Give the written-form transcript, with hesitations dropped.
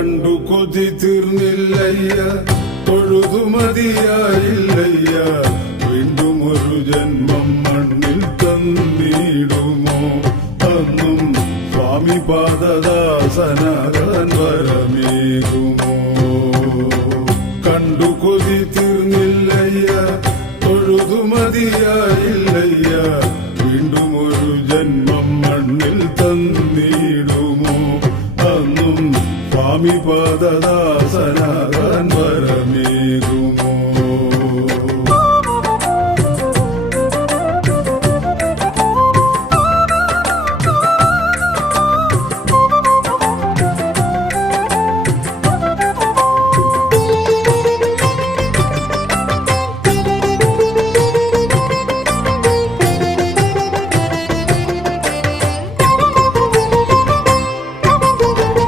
കണ്ടു കൊതി തീർന്നില്ലയ്യ, തൊഴുതു മതിയായില്ലയ്യ, വീണ്ടും ഒരു ജന്മം മണ്ണിൽ തന്നിടുമോ? അന്നും സ്വാമി പാദദാസനാകാൻ വരമേകുമോ? കണ്ടു കൊതി തീർന്നില്ലയ്യ, തൊഴുതു മതിയായില്ലയ്യ, വീണ്ടും ഒരു ജന്മം മണ്ണിൽ തന്നിടുമോ? അന്നും സ്വാമി പാദദാസനാകാൻ വരമേകുമോ?